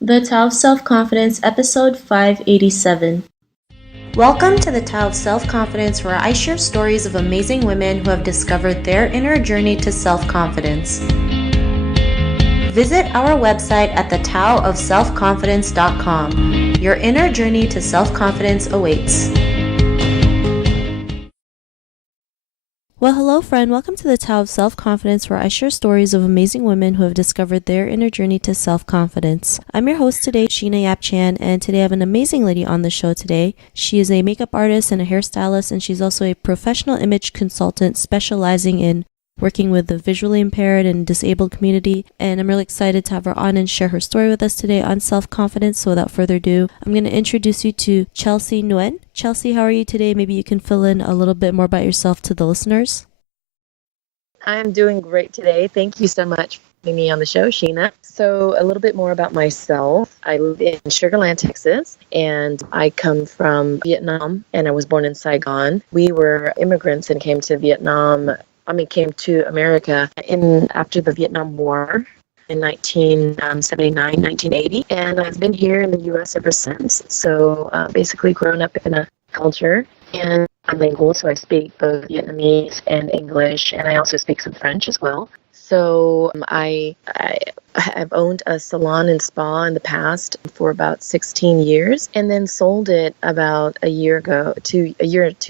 The Tao of Self-Confidence, episode 587. Welcome to the Tao of Self-Confidence, where I share stories of amazing women who have discovered their inner journey to self-confidence. Visit our website at thetaoofselfconfidence.com. Your inner journey to self-confidence awaits. Well, hello, friend. Welcome to the Tao of Self-Confidence, where I share stories of amazing women who have discovered their inner journey to self-confidence. I'm your host today, Sheena Yap Chan, and today I have an amazing lady on the show today. She is a makeup artist and a hairstylist, and she's also a professional image consultant specializing in working with the visually impaired and disabled community. And I'm really excited to have her on and share her story with us today on self-confidence. So without further ado, I'm going to introduce you to Chelsea Nguyen. Chelsea, how are you today? Maybe you can fill in a little bit more about yourself to the listeners. I'm doing great today. Thank you so much for having me on the show, Sheena. So a little bit more about myself. I live in Sugar Land, Texas, and I come from Vietnam, and I was born in Saigon. We were immigrants and came to America after the Vietnam War in 1979, 1980, and I've been here in the U.S. ever since. So basically grown up in a culture, and I'm bilingual, so I speak both Vietnamese and English, and I also speak some French as well. So I have owned a salon and spa in the past for about 16 years, and then sold it about a year or two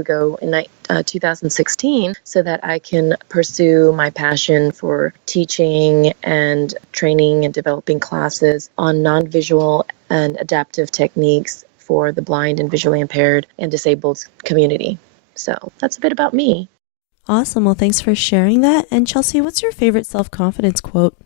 ago in 2016, so that I can pursue my passion for teaching and training and developing classes on non-visual and adaptive techniques for the blind and visually impaired and disabled community. So that's a bit about me. Awesome. Well, thanks for sharing that. And Chelsea, what's your favorite self-confidence quote?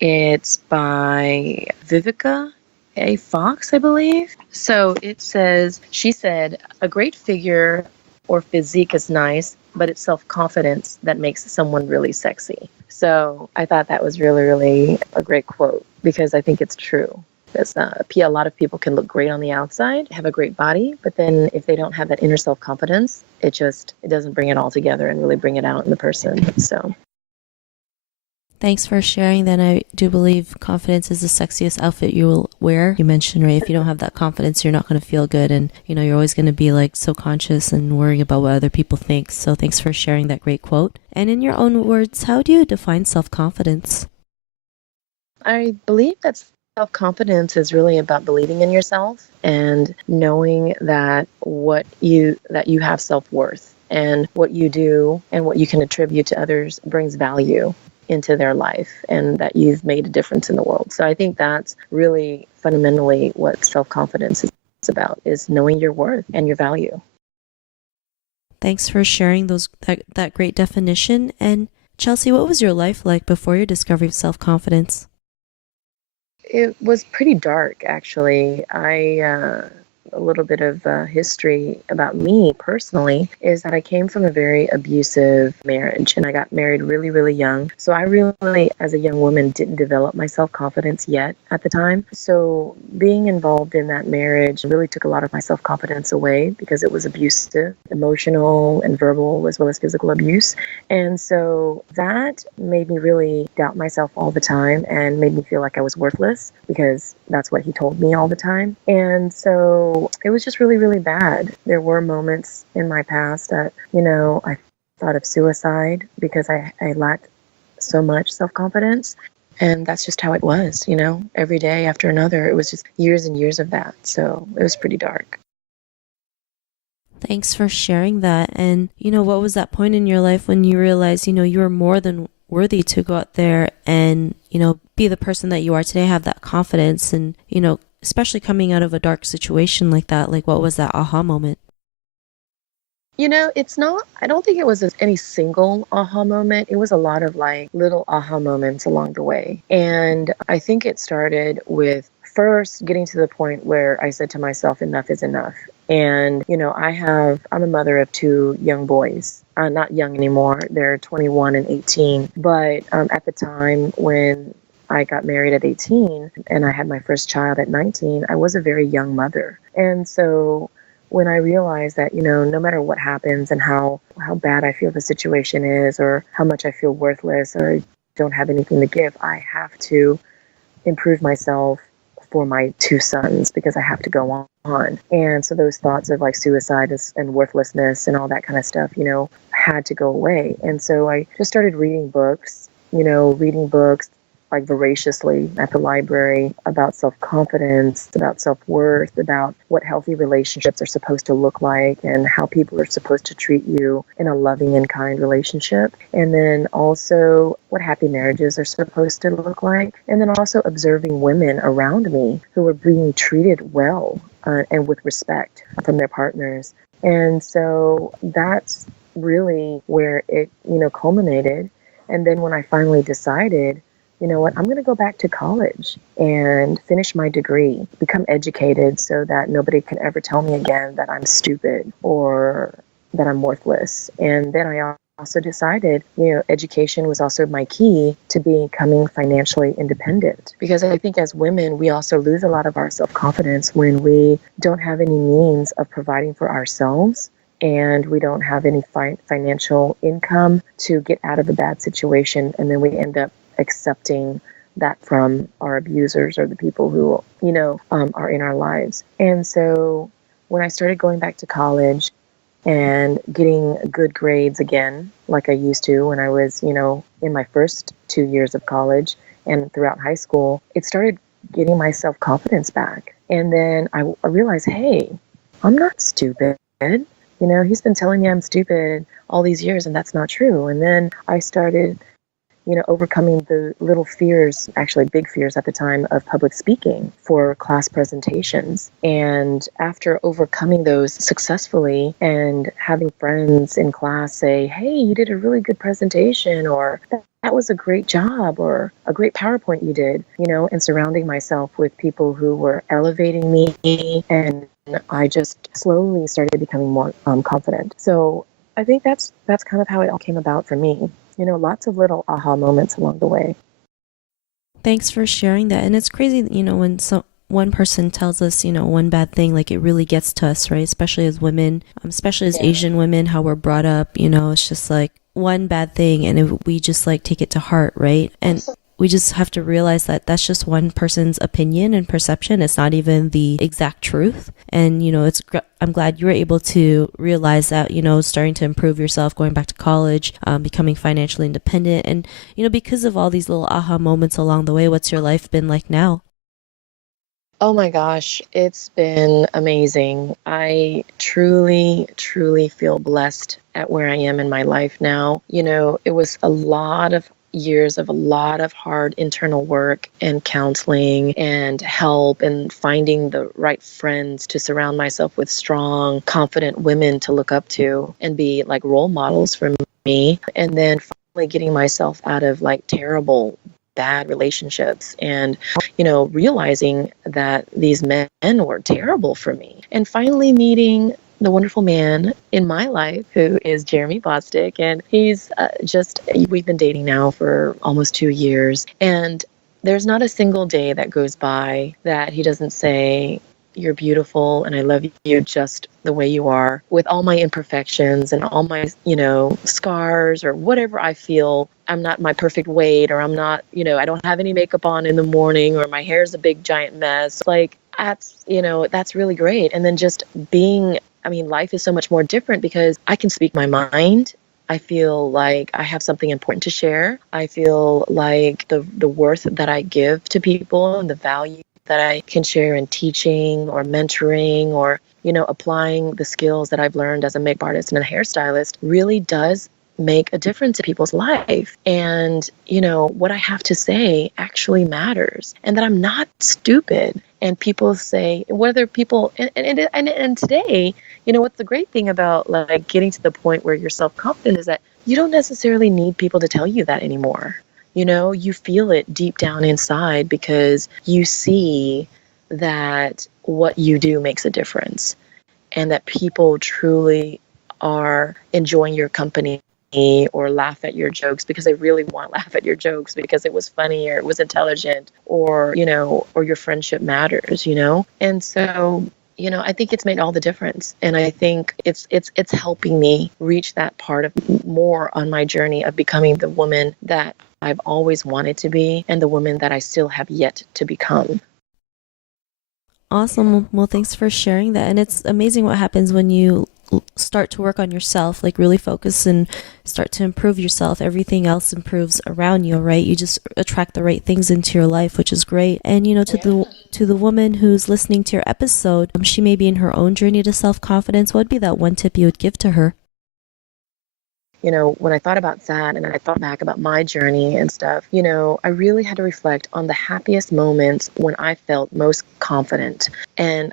It's by Vivica A. Fox, I believe. So it says, she said, "A great figure or physique is nice, but it's self-confidence that makes someone really sexy." So I thought that was really, really a great quote, because I think it's true. Because a lot of people can look great on the outside, have a great body, but then if they don't have that inner self-confidence, it doesn't bring it all together and really bring it out in the person. So thanks for sharing that. I do believe confidence is the sexiest outfit you will wear. You mentioned, right, if you don't have that confidence, you're not going to feel good, and you're always going to be like so conscious and worrying about what other people think. So thanks for sharing that great quote. And in your own words, how do you define self-confidence? I believe that's self-confidence is really about believing in yourself and knowing that you have self-worth, and what you do and what you can attribute to others brings value into their life, and that you've made a difference in the world. So I think that's really fundamentally what self-confidence is about, is knowing your worth and your value. Thanks for sharing that great definition. And Chelsea, what was your life like before your discovery of self-confidence? It was pretty dark, actually. A little bit of history about me personally is that I came from a very abusive marriage, and I got married really, really young. So I really, as a young woman, didn't develop my self-confidence yet at the time. So being involved in that marriage really took a lot of my self-confidence away, because it was abusive, emotional and verbal, as well as physical abuse. And so that made me really doubt myself all the time, and made me feel like I was worthless, because that's what he told me all the time. And so it was just really, really bad. There were moments in my past that, I thought of suicide, because I lacked so much self-confidence. And that's just how it was, every day after another. It was just years and years of that. So it was pretty dark. Thanks for sharing that. And, what was that point in your life when you realized, you were more than worthy to go out there and, be the person that you are today, have that confidence, and, especially coming out of a dark situation like that? Like, what was that aha moment? I don't think it was any single aha moment. It was a lot of like little aha moments along the way. And I think it started with first getting to the point where I said to myself, enough is enough. And, I'm a mother of two young boys, not young anymore. They're 21 and 18. But at the time when I got married at 18 and I had my first child at 19, I was a very young mother. And so when I realized that, no matter what happens and how bad I feel the situation is, or how much I feel worthless or don't have anything to give, I have to improve myself for my two sons because I have to go on. And so those thoughts of like suicide and worthlessness and all that kind of stuff, had to go away. And so I just started reading books, like voraciously at the library about self-confidence, about self-worth, about what healthy relationships are supposed to look like and how people are supposed to treat you in a loving and kind relationship. And then also what happy marriages are supposed to look like. And then also observing women around me who are being treated well and with respect from their partners. And so that's really where it, culminated. And then when I finally decided, you know what, I'm going to go back to college and finish my degree, become educated so that nobody can ever tell me again that I'm stupid or that I'm worthless. And then I also decided, education was also my key to becoming financially independent. Because I think as women, we also lose a lot of our self-confidence when we don't have any means of providing for ourselves and we don't have any financial income to get out of a bad situation. And then we end up accepting that from our abusers or the people who, are in our lives. And so when I started going back to college and getting good grades again, like I used to when I was, in my first 2 years of college and throughout high school, it started getting my self-confidence back. And then I realized, hey, I'm not stupid. He's been telling me I'm stupid all these years, and that's not true. And then I started overcoming the little fears, actually big fears at the time, of public speaking for class presentations. And after overcoming those successfully and having friends in class say, hey, you did a really good presentation, or that was a great job, or a great PowerPoint you did, and surrounding myself with people who were elevating me, and I just slowly started becoming more confident. So I think that's kind of how it all came about for me. Lots of little aha moments along the way. Thanks for sharing that. And it's crazy, when one person tells us, one bad thing, like it really gets to us, right? Especially as women, especially as Asian women, how we're brought up, it's just like one bad thing and we just like take it to heart, right? And we just have to realize that that's just one person's opinion and perception. It's not even the exact truth. And, I'm glad you were able to realize that, starting to improve yourself, going back to college, becoming financially independent. And, because of all these little aha moments along the way, what's your life been like now? Oh my gosh, it's been amazing. I truly, truly feel blessed at where I am in my life now. It was a lot of years of a lot of hard internal work and counseling and help and finding the right friends to surround myself with strong, confident women to look up to and be like role models for me. And then finally getting myself out of like terrible, bad relationships and, realizing that these men were terrible for me. And finally meeting the wonderful man in my life who is Jeremy Bostic. And he's we've been dating now for almost 2 years. And there's not a single day that goes by that he doesn't say, you're beautiful and I love you just the way you are, with all my imperfections and all my, scars or whatever I feel. I'm not my perfect weight, or I'm not, I don't have any makeup on in the morning, or my hair's a big giant mess. Like that's really great. And then just life is so much more different because I can speak my mind. I feel like I have something important to share. I feel like the worth that I give to people and the value that I can share in teaching or mentoring or, applying the skills that I've learned as a makeup artist and a hairstylist really does make a difference in people's life. And, what I have to say actually matters, and that I'm not stupid. And people say, whether people, and today, what's the great thing about like getting to the point where you're self-confident is that you don't necessarily need people to tell you that anymore. You feel it deep down inside because you see that what you do makes a difference and that people truly are enjoying your company or laugh at your jokes because they really want to laugh at your jokes because it was funny or it was intelligent or, or your friendship matters, And so, I think it's made all the difference. And I think it's helping me reach that part of more on my journey of becoming the woman that I've always wanted to be and the woman that I still have yet to become. Awesome. Well, thanks for sharing that. And it's amazing what happens when you start to work on yourself, like really focus and start to improve yourself. Everything else improves around you, right? You just attract the right things into your life, which is great. And to the woman who's listening to your episode, she may be in her own journey to self-confidence. What would be that one tip you would give to her? When I thought about that and I thought back about my journey and stuff, I really had to reflect on the happiest moments when I felt most confident. And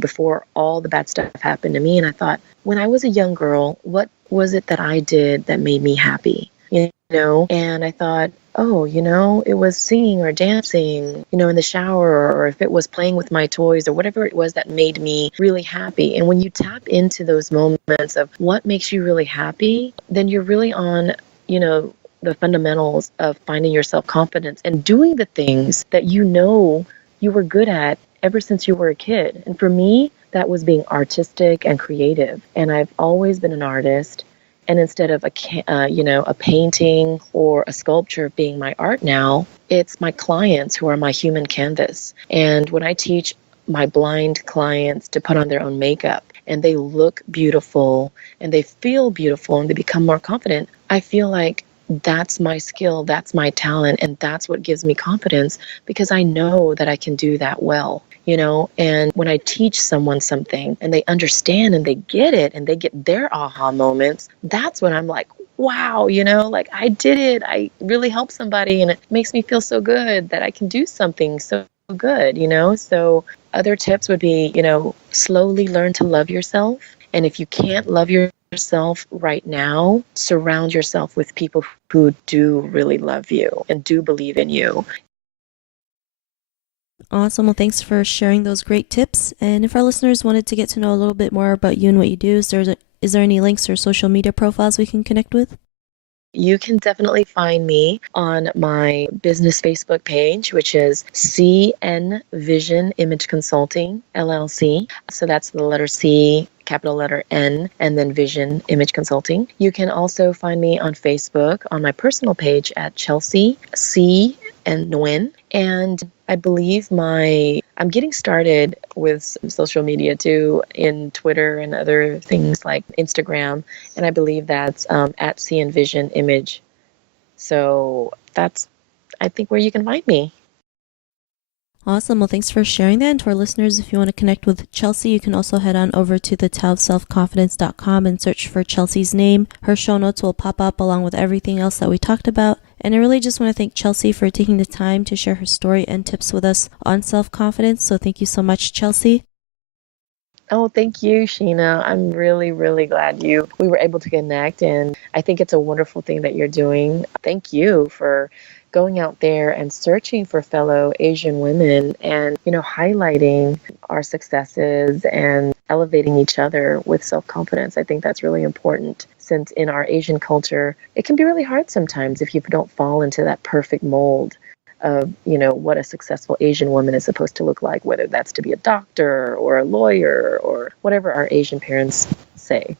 before all the bad stuff happened to me, and I thought, when I was a young girl, what was it that I did that made me happy? And I thought, it was singing or dancing, in the shower, or if it was playing with my toys or whatever it was that made me really happy. And when you tap into those moments of what makes you really happy, then you're really on, the fundamentals of finding your self-confidence and doing the things that you were good at ever since you were a kid. And for me, that was being artistic and creative. And I've always been an artist. And instead of a painting or a sculpture being my art now, it's my clients who are my human canvas. And when I teach my blind clients to put on their own makeup and they look beautiful and they feel beautiful and they become more confident, I feel like that's my skill, that's my talent, and that's what gives me confidence because I know that I can do that well. And when I teach someone something and they understand and they get it and they get their aha moments, that's when I'm like, wow, like I did it. I really helped somebody and it makes me feel so good that I can do something so good, So other tips would be, slowly learn to love yourself. And if you can't love yourself right now, surround yourself with people who do really love you and do believe in you. Awesome. Well, thanks for sharing those great tips. And if our listeners wanted to get to know a little bit more about you and what you do, is there any links or social media profiles we can connect with? You can definitely find me on my business Facebook page, which is CN Vision Image Consulting, LLC. So that's the letter C, capital letter N, and then Vision Image Consulting. You can also find me on Facebook on my personal page at Chelsea C and Nguyen. And I believe I'm getting started with some social media too, in Twitter and other things like Instagram. And I believe that's at C and Vision Image. So that's, I think, where you can find me. Awesome. Well, thanks for sharing that. And to our listeners, if you want to connect with Chelsea, you can also head on over to thetaoofselfconfidence.com and search for Chelsea's name. Her show notes will pop up along with everything else that we talked about. And I really just want to thank Chelsea for taking the time to share her story and tips with us on self-confidence. So thank you so much, Chelsea. Oh, thank you, Sheena. I'm really, really glad we were able to connect. And I think it's a wonderful thing that you're doing. Thank you for going out there and searching for fellow Asian women and, highlighting our successes and elevating each other with self-confidence. I think that's really important since in our Asian culture, it can be really hard sometimes if you don't fall into that perfect mold of, what a successful Asian woman is supposed to look like, whether that's to be a doctor or a lawyer or whatever our Asian parents say,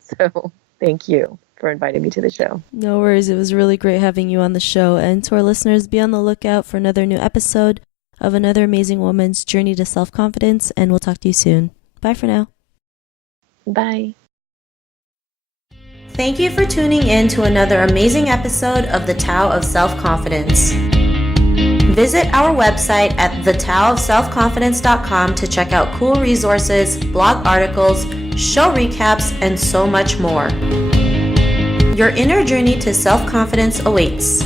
So thank you for inviting me to the show. No worries. It was really great having you on the show. And to our listeners, be on the lookout for another new episode of another amazing woman's journey to self-confidence. And we'll talk to you soon. Bye for now. Bye. Thank you for tuning in to another amazing episode of The Tao of Self-Confidence. Visit our website at thetaoofselfconfidence.com to check out cool resources, blog articles, show recaps, and so much more. Your inner journey to self-confidence awaits.